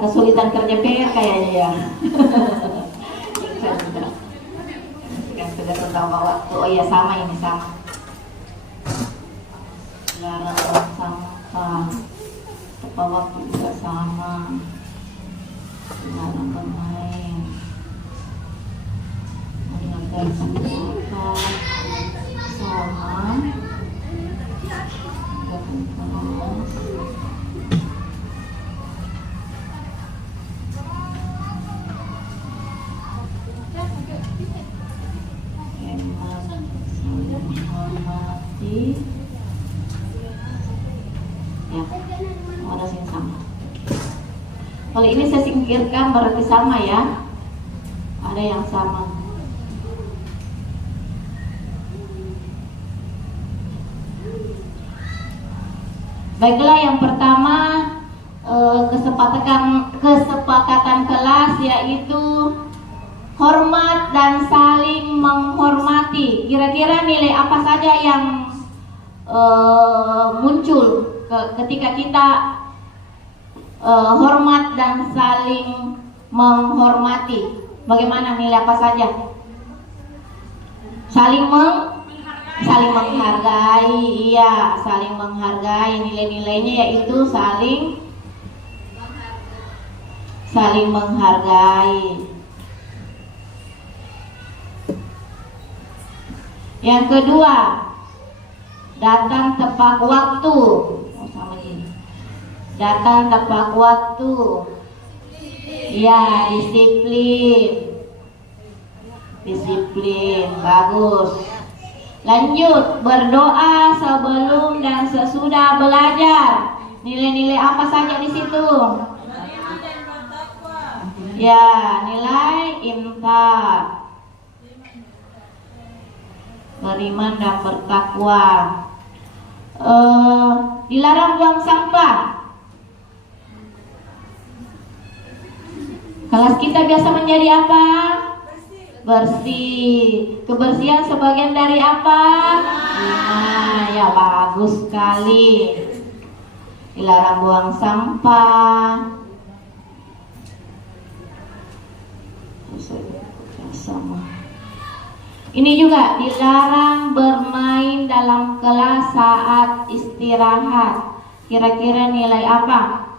Kesulitan kerja PR kayaknya ya. Kan sudah tertawa waktu. Oh iya, sama ini sama. Larang sampah. Tepat waktu juga sama. Larang bermain. Mendengarkan sampah sama. Ya, ada yang sama. Kalau ini saya singkirkan berarti sama ya. Ada yang sama. Baiklah, yang pertama kesepakatan kelas yaitu hormat dan saling menghormati. Kira-kira nilai apa saja yang muncul ketika kita hormat dan saling menghormati? Bagaimana nilai apa saja? Saling menghargai, iya, saling menghargai. Nilai-nilainya yaitu saling menghargai. Yang kedua, datang tepat waktu. Oh, sama ini. Datang tepat waktu. Ya, disiplin, bagus. Lanjut, berdoa sebelum dan sesudah belajar. Nilai-nilai apa saja di situ? Ya, nilai infak, beriman dan bertakwa. Dilarang buang sampah. Kelas kita biasa menjadi apa? Bersih. Kebersihan sebagian dari apa? Nah, ya bagus sekali. Dilarang buang sampah. Sama. Ini juga dilarang bermain dalam kelas saat istirahat. Kira-kira nilai apa?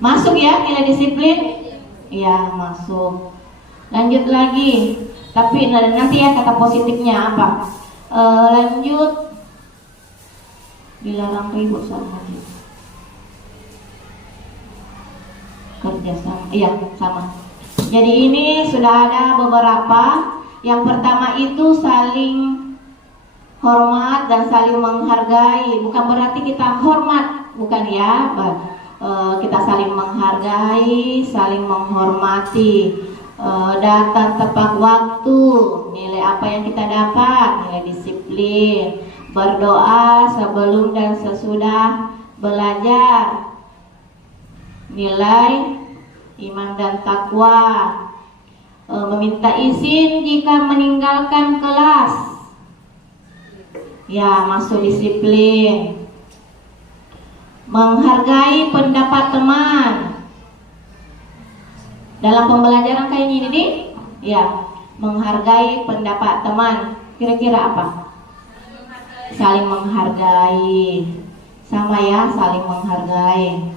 Masuk ya, nilai disiplin? Iya, masuk. Lanjut lagi. Tapi nanti ya kata positifnya apa? Lanjut. Dilarang ribut sama dia. Kerja sama. Iya, sama. Jadi ini sudah ada beberapa. Yang pertama itu saling hormat dan saling menghargai. Bukan berarti kita hormat, bukan ya. Kita saling menghargai, saling menghormati. Datang tepat waktu. Nilai apa yang kita dapat? Nilai disiplin. berdoa sebelum dan sesudah belajar, nilai iman dan takwa, meminta izin jika meninggalkan kelas, ya masuk disiplin, menghargai pendapat teman. Dalam pembelajaran kayak gini nih, ya menghargai pendapat teman. Kira-kira apa? Saling menghargai, sama ya, saling menghargai.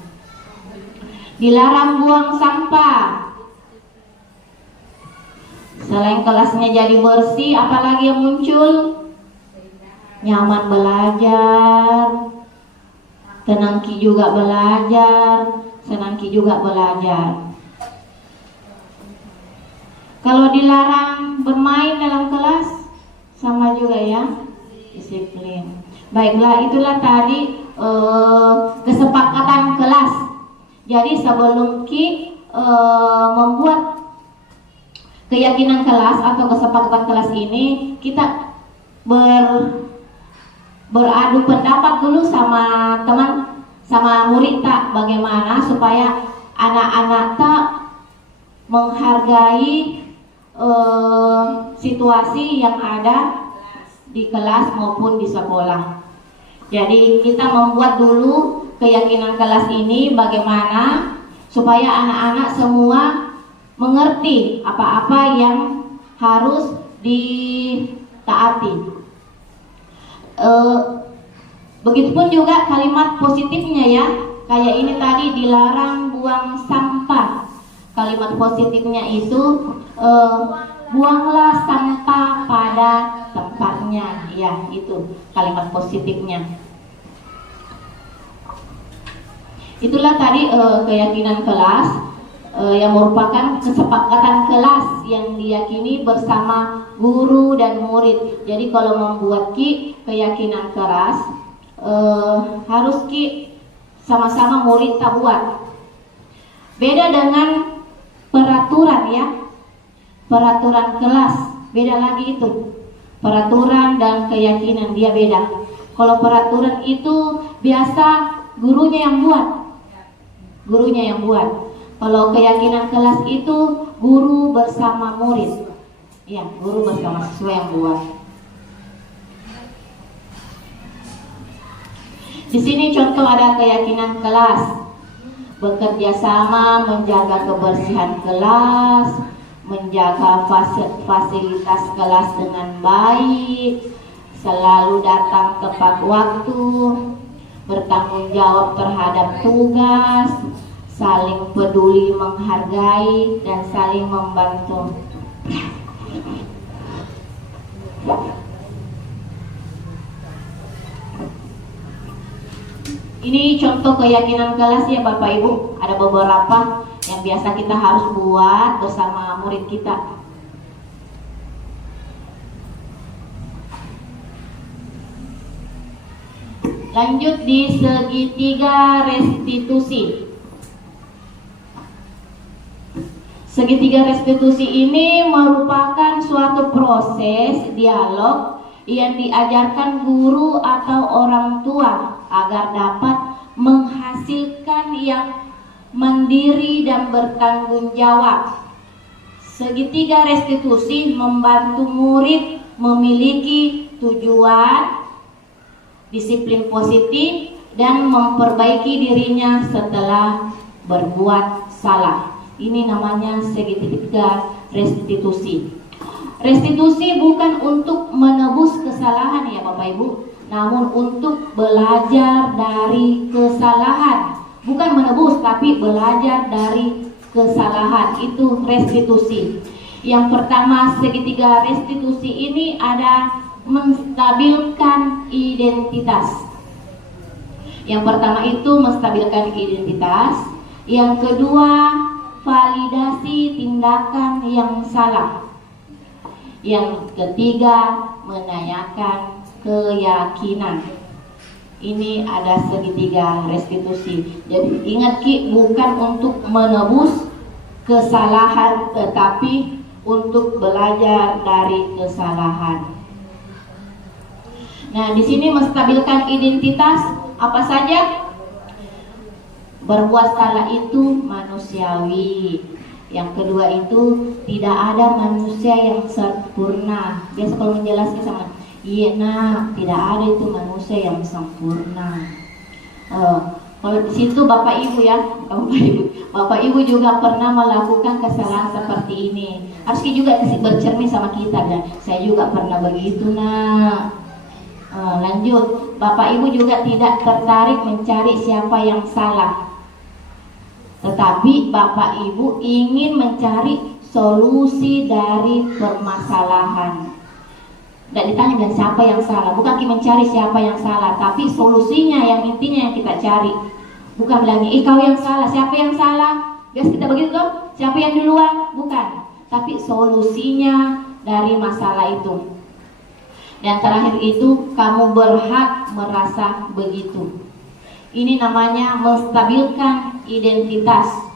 Dilarang buang sampah. Selain kelasnya jadi bersih, apalagi yang muncul? Nyaman belajar, tenang Ki juga belajar, senang Ki juga belajar. Kalau dilarang bermain dalam kelas, sama juga ya, disiplin. Baiklah, itulah tadi kesepakatan kelas. Jadi sebelum Ki membuat keyakinan kelas atau kesepakatan kelas ini, kita beradu pendapat dulu sama teman, sama murid tak, bagaimana supaya anak-anak tak menghargai situasi yang ada di kelas maupun di sekolah. Jadi kita membuat dulu keyakinan kelas ini bagaimana supaya anak-anak semua mengerti apa-apa yang harus ditaati. Begitupun juga kalimat positifnya ya, kayak ini tadi dilarang buang sampah. Kalimat positifnya itu buanglah sampah pada tempatnya, ya itu kalimat positifnya. Itulah tadi keyakinan kelas yang merupakan kesepakatan kelas yang diyakini bersama guru dan murid. Jadi kalau membuat Ki keyakinan kelas, harus Ki sama-sama murid tak buat. Beda dengan peraturan ya, peraturan kelas beda lagi itu. Peraturan dan keyakinan dia beda. Kalau peraturan itu biasa gurunya yang buat, gurunya yang buat. Kalau keyakinan kelas itu guru bersama murid, ya guru bersama siswa yang buat. Di sini contoh ada keyakinan kelas. Bekerja sama menjaga kebersihan kelas, menjaga fasilitas kelas dengan baik, selalu datang tepat waktu, bertanggung jawab terhadap tugas, saling peduli menghargai, dan saling membantu. Ini contoh keyakinan kelas ya Bapak Ibu. Ada beberapa yang biasa kita harus buat bersama murid kita. Lanjut di segitiga restitusi. Segitiga restitusi ini merupakan suatu proses dialog yang diajarkan guru atau orang tua agar dapat menghasilkan yang mandiri dan bertanggung jawab. Segitiga restitusi membantu murid memiliki tujuan, disiplin positif, dan memperbaiki dirinya setelah berbuat salah. Ini namanya segitiga restitusi. Restitusi bukan untuk menebus kesalahan ya Bapak Ibu, namun untuk belajar dari kesalahan. Bukan menebus, tapi belajar dari kesalahan. Itu restitusi. Yang pertama, segitiga restitusi ini ada menstabilkan identitas. Yang pertama itu menstabilkan identitas. Yang kedua, validasi tindakan yang salah. Yang ketiga, menanyakan keyakinan. Ini ada segitiga restitusi. Jadi ingat Ki, bukan untuk menebus kesalahan, tetapi untuk belajar dari kesalahan. Nah, di sini menstabilkan identitas apa saja? Berbuat salah itu manusiawi. Yang kedua itu tidak ada manusia yang sempurna. Biasa kalau menjelaskan sama, iya nak, tidak ada itu manusia yang sempurna. Kalau di situ Bapak Ibu ya, Bapak Ibu juga pernah melakukan kesalahan seperti ini. Harus juga bercermin sama kita kan. Saya juga pernah begitu nak. Lanjut, Bapak Ibu juga tidak tertarik mencari siapa yang salah, tetapi Bapak Ibu ingin mencari solusi dari permasalahan. Tidak ditanya dan siapa yang salah, bukan kita mencari siapa yang salah, tapi solusinya yang intinya yang kita cari. Bukan bilangnya, kau yang salah, siapa yang salah? Biasa kita begitu tuh, siapa yang duluan? Bukan, tapi solusinya dari masalah itu. Dan terakhir itu, kamu berhak merasa begitu. Ini namanya menstabilkan identitas.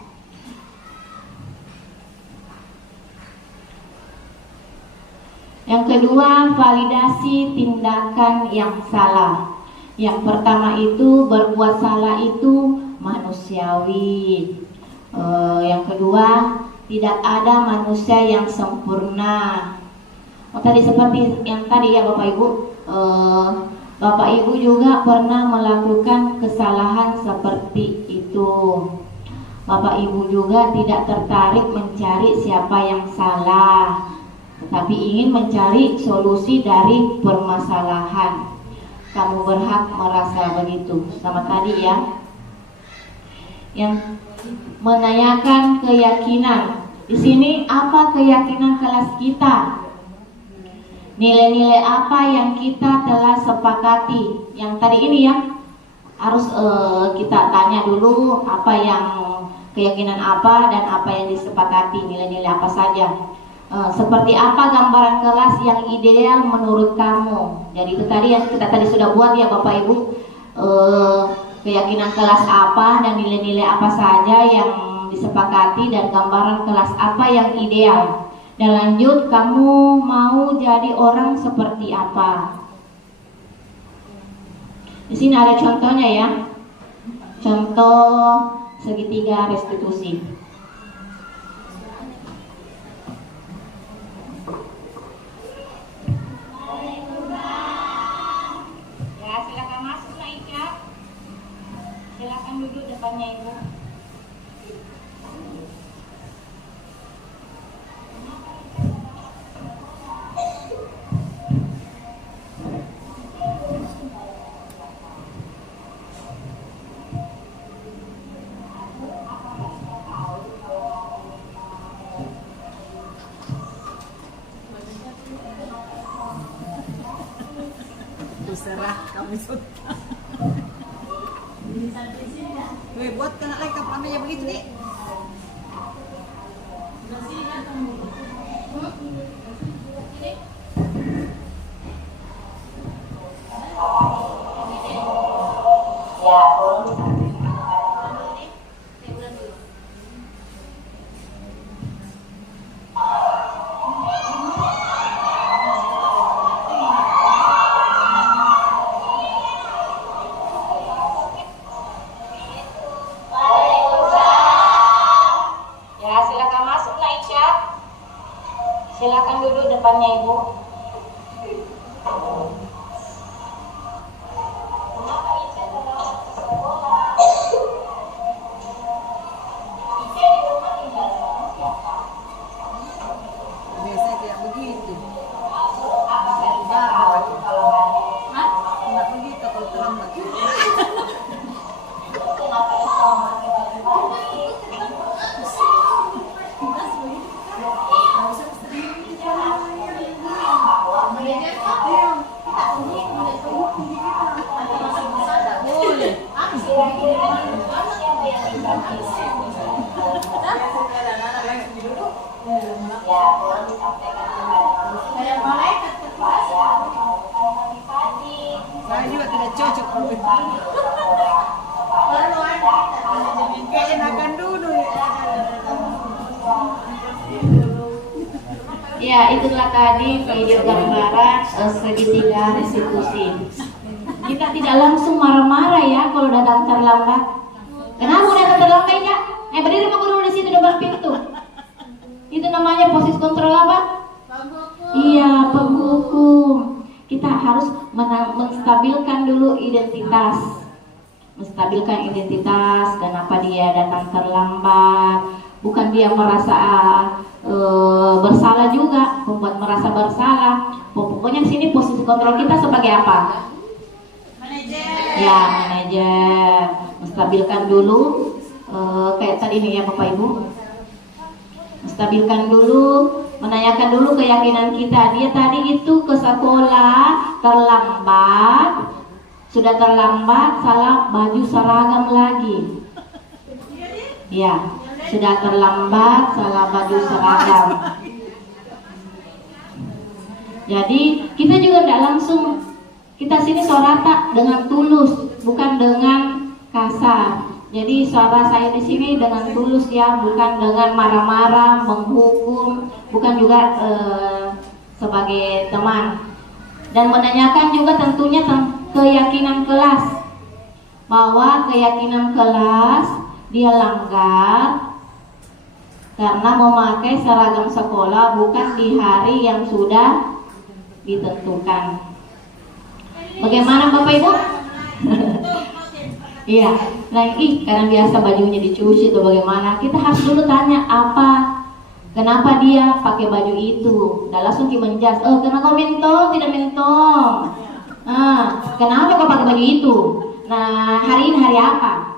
Yang kedua, validasi tindakan yang salah. Yang pertama itu, berbuat salah itu manusiawi. Yang kedua, tidak ada manusia yang sempurna. Tadi seperti yang tadi ya Bapak Ibu, Bapak Ibu juga pernah melakukan kesalahan seperti itu. Bapak Ibu juga tidak tertarik mencari siapa yang salah, tetapi ingin mencari solusi dari permasalahan. Kamu berhak merasa begitu. Sama tadi ya. Yang menanyakan keyakinan. Di sini apa keyakinan kelas kita? Nilai-nilai apa yang kita telah sepakati? Yang tadi ini ya, harus kita tanya dulu apa yang keyakinan apa dan apa yang disepakati, nilai-nilai apa saja. Seperti apa gambaran kelas yang ideal menurut kamu? Jadi itu tadi yang kita tadi sudah buat ya Bapak Ibu, keyakinan kelas apa dan nilai-nilai apa saja yang disepakati dan gambaran kelas apa yang ideal. Dan lanjut, kamu mau jadi orang seperti apa? Di sini ada contohnya ya. Contoh segitiga restitusi. Ya, silakan masuk Nak Ica. Silakan duduk depannya Ibu. Serah kami suka. Weh, buat kena like kapannya begitu nih. Silakan duduk depannya Ibu. Biasanya tidak begitu. Tidak begitu kalau terlambat. Saya juga tidak cocok kalau kayak enakan dulu. Ya, Ya, itulah tadi video gambaran segitiga restitusi. Kita tidak langsung marah-marah ya kalau datang terlambat. Kenapa datang terlambat ya? Berdiri dulu di situ depan pintu. Itu namanya posisi kontrol apa? Iya, penghukum. Kita harus menstabilkan dulu identitas. Menstabilkan identitas, kenapa dia datang terlambat. Bukan dia merasa bersalah juga, membuat merasa bersalah. Pokoknya di sini posisi kontrol kita sebagai apa? Manajer. Ya, manajer. Menstabilkan dulu, kayak tadi ini ya Bapak Ibu. Menstabilkan dulu, menanyakan dulu keyakinan kita. Dia tadi itu ke sekolah terlambat, sudah terlambat, salah baju seragam lagi. Ya, sudah terlambat, salah baju seragam. Jadi kita juga tidak langsung, kita sini suara dengan tulus, bukan dengan kasar. Jadi suara saya di sini dengan tulus ya, bukan dengan marah-marah, menghukum, bukan juga sebagai teman. Dan menanyakan juga tentunya keyakinan kelas, bahwa keyakinan kelas dia langgar karena memakai seragam sekolah bukan di hari yang sudah ditentukan. Bagaimana Bapak Ibu? Iya, lagi karena biasa bajunya dicuci atau bagaimana, kita harus dulu tanya kenapa dia pakai baju itu. Dan langsung kita menjas, kenapa kau mentong, tidak mentong? Kenapa kau pakai baju itu? Nah, hari ini hari apa?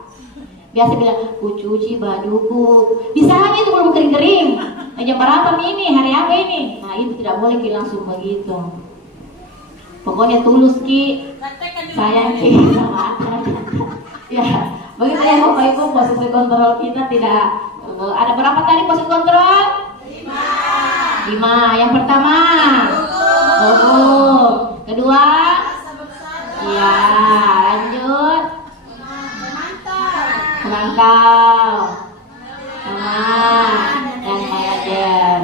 Biasa bilang, ku cuci bajuku. Bisa aja itu belum kering-kering. Jam berapa ini? Hari apa ini? Nah, itu tidak boleh Ki langsung begitu. Pokoknya tulus Ki, sayang Ki. Ya, begitu ya Bapak Ibu, posisi kontrol kita tidak ada berapa tadi posisi kontrol? 5. Yang pertama, kedua, ya, lanjut. Merantau, teman, dan manajer.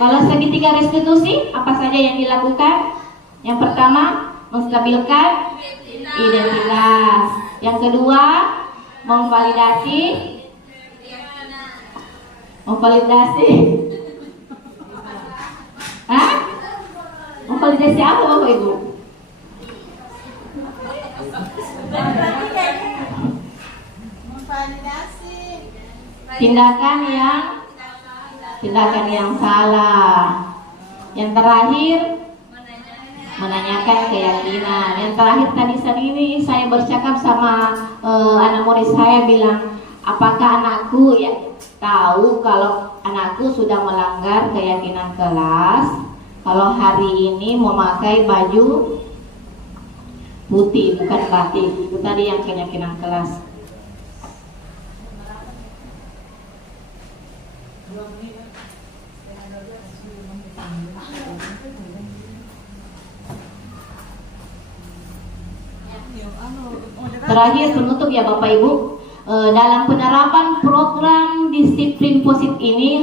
Kalau segitiga restitusi, apa saja yang dilakukan? Yang pertama, menstabilkan identitas. Yang kedua, memvalidasi. Memvalidasi apa Bapak Ibu? Tindakan yang salah. Yang terakhir, menanyakan keyakinan. Yang terakhir tadi ini saya bercakap sama anak murid saya, bilang, apakah anakku tahu kalau anakku sudah melanggar keyakinan kelas kalau hari ini memakai baju putih bukan batik. Itu tadi yang keyakinan kelas. Terakhir penutup ya Bapak Ibu, dalam penerapan program disiplin positif ini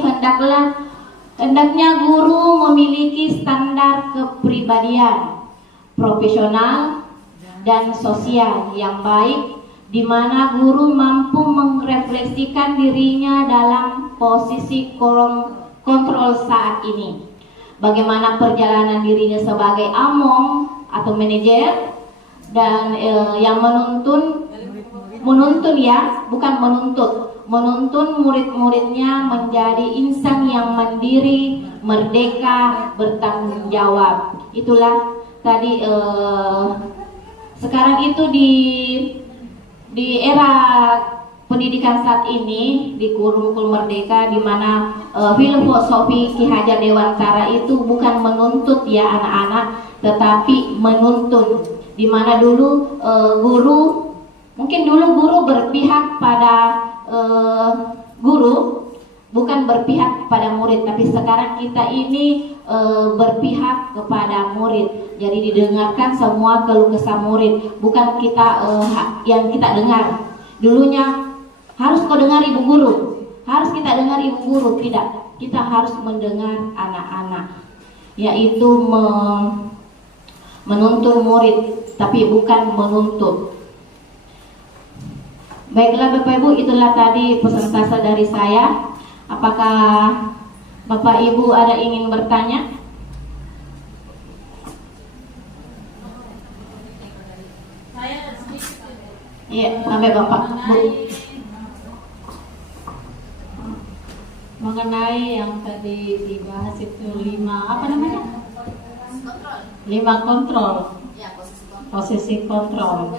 hendaknya guru memiliki standar kepribadian profesional dan sosial yang baik, di mana guru mampu merefleksikan dirinya dalam posisi kontrol saat ini. Bagaimana perjalanan dirinya sebagai among atau manajer, dan yang menuntun murid-muridnya menjadi insan yang mandiri, merdeka, bertanggung jawab. Itulah tadi sekarang itu di era pendidikan saat ini di kurikulum merdeka, di mana filosofi Ki Hajar Dewantara itu bukan menuntut ya anak-anak, tetapi menuntun. Di mana dulu guru berpihak pada guru, bukan berpihak pada murid, tapi sekarang kita ini berpihak kepada murid. Jadi didengarkan semua keluh kesah murid, bukan kita yang kita dengar. Dulunya harus kau dengar ibu guru, harus kita dengar ibu guru, tidak. Kita harus mendengar anak-anak. yaitu menuntun murid, tapi bukan menuntut. Baiklah Bapak Ibu, itulah tadi persentase dari saya. Apakah Bapak Ibu ada ingin bertanya? Iya, sampai Bapak Bu. Mengenai yang tadi dibahas itu 5 apa namanya? 5 kontrol. Ya, Posisi kontrol.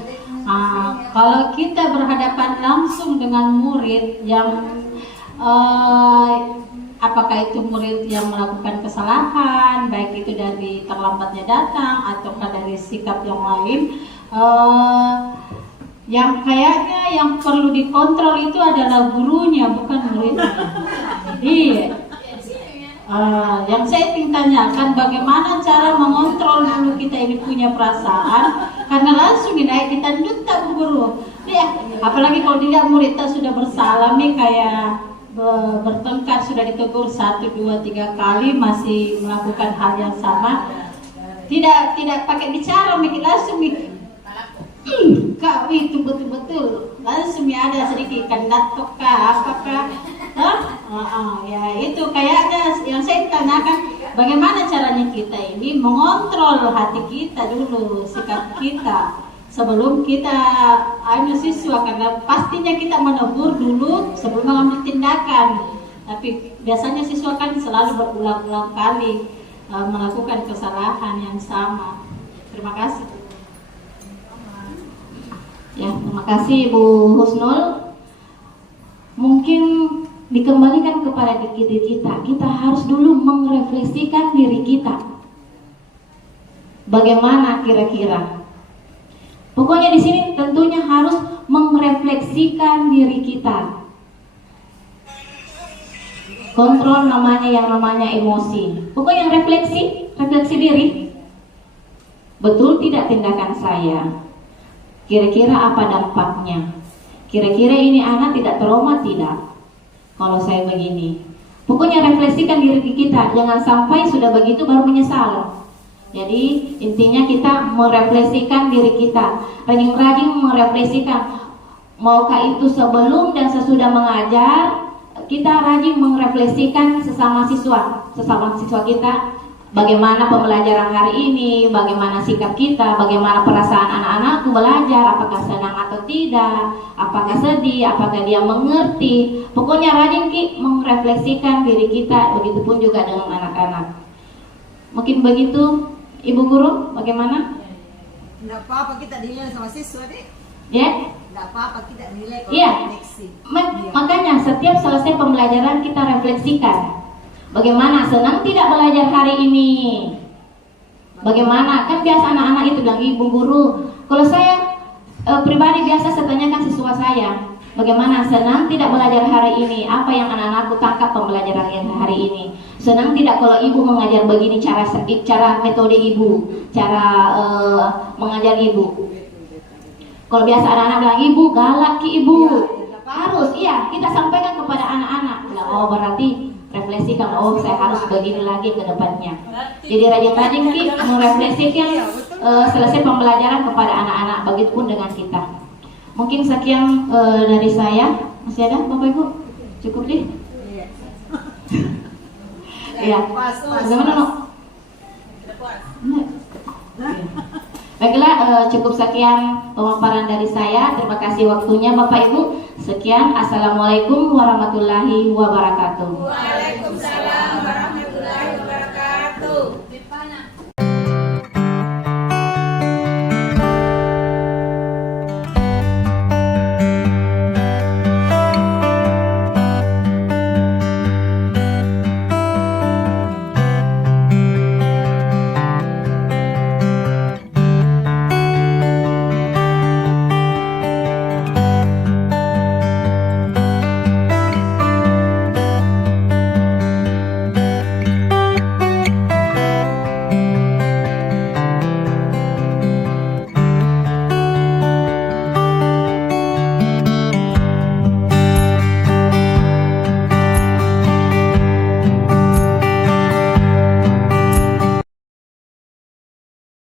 Kalau kita berhadapan langsung dengan murid yang apakah itu murid yang melakukan kesalahan, baik itu dari terlambatnya datang ataukah dari sikap yang lain, yang kayaknya yang perlu dikontrol itu adalah gurunya, bukan muridnya. Iya. Yang saya ingin tanyakan, bagaimana cara mengontrol dulu kita ini punya perasaan, karena langsung dinaik kita duta Bu Guru. Ya, apalagi kalau dilihat murid kita sudah bersalah nih, kayak bertengkar, sudah ditegur 1, 2, 3 kali masih melakukan hal yang sama. Tidak pakai bicara, mikir langsung nih. Kau itu betul-betul langsung ada sedikit kandat kah apakah? Ya itu kayaknya yang saya tanyakan, bagaimana caranya kita ini mengontrol hati kita dulu, sikap kita sebelum kita siswa, karena pastinya kita menegur dulu sebelum mengambil tindakan. Tapi biasanya siswa kan selalu berulang-ulang kali melakukan kesalahan yang sama. Terima kasih. Ya, terima kasih Bu Husnul. Mungkin dikembalikan kepada diri kita. Kita harus dulu merefleksikan diri kita. Bagaimana kira-kira? Pokoknya di sini tentunya harus merefleksikan diri kita. Kontrol yang namanya emosi. Pokoknya refleksi diri. Betul tidak tindakan saya? Kira-kira apa dampaknya? Kira-kira ini anak tidak trauma tidak? Kalau saya begini. Pokoknya refleksikan diri kita. Jangan sampai sudah begitu baru menyesal. Jadi intinya kita merefleksikan diri kita. Rajin-rajin merefleksikan. Maukah itu sebelum dan sesudah mengajar, kita rajin merefleksikan sesama siswa kita. Bagaimana pembelajaran hari ini, bagaimana sikap kita, bagaimana perasaan anak-anakku belajar, apakah senang atau tidak, apakah sedih, apakah dia mengerti. Pokoknya rajin merefleksikan diri kita, begitupun juga dengan anak-anak. Mungkin begitu, Ibu Guru, bagaimana? Enggak apa-apa kita dinilai sama siswa, Dek. Ya? Enggak apa-apa kita nilai kalau Iya. koneksi. Makanya setiap selesai pembelajaran kita refleksikan. Bagaimana, senang tidak belajar hari ini? Bagaimana? Kan biasa anak-anak itu bilang, Ibu Guru. Kalau saya pribadi biasa saya tanyakan siswa saya, bagaimana, senang tidak belajar hari ini? Apa yang anak-anakku tangkap pembelajaran hari ini? Senang tidak kalau ibu mengajar begini, cara metode ibu, cara mengajar ibu? Kalau biasa anak-anak bilang, Ibu galak ibu. Harus, iya, kita sampaikan kepada anak-anak. Bilang, oh berarti refleksikan, oh saya harus begini lagi ke depannya. Jadi rajin-rajin merefleksikan selesai pembelajaran kepada anak-anak, begitupun dengan kita. Mungkin sekian dari saya. Masih ada Bapak Ibu? Cukup deh. Iya. Bagaimana no? Baiklah, cukup sekian pemaparan dari saya. Terima kasih waktunya Bapak Ibu. Sekian, assalamualaikum warahmatullahi wabarakatuh.